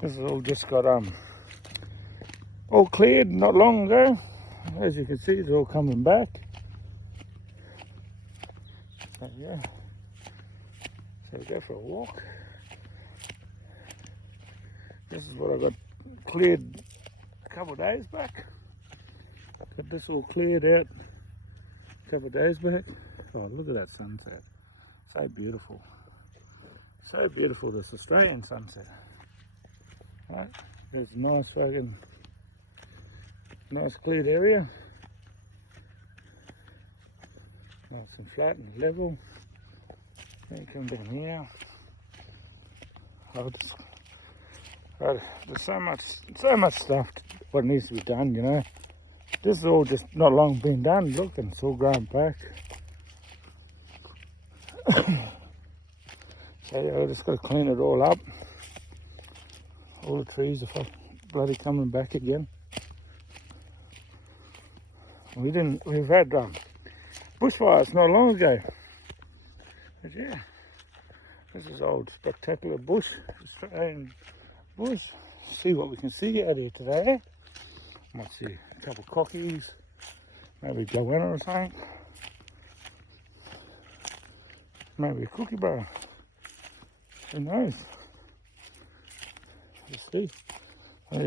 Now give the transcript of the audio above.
This is all just got all cleared not long ago. As you can see, it's all coming back. So yeah, so we go for a walk. This is what I got cleared a couple of days back. Got this all cleared out a couple of days back. Oh, look at that sunset. So beautiful. So beautiful, this Australian sunset. Right, there's a nice fucking, nice cleared area. Nice and flat and level. Then you come down here. There's so much stuff what needs to be done, you know. This is all just not long been done. Look, and it's all grown back. So yeah, I just got to clean it all up. All the trees are bloody coming back again. We've had bushfires not long ago. But yeah, this is old spectacular bush, Australian bush. See what we can see out here today. Might see a couple of cockies, maybe a goanna or something. Maybe a kookaburra. Who knows? We'll see. Oh, yeah.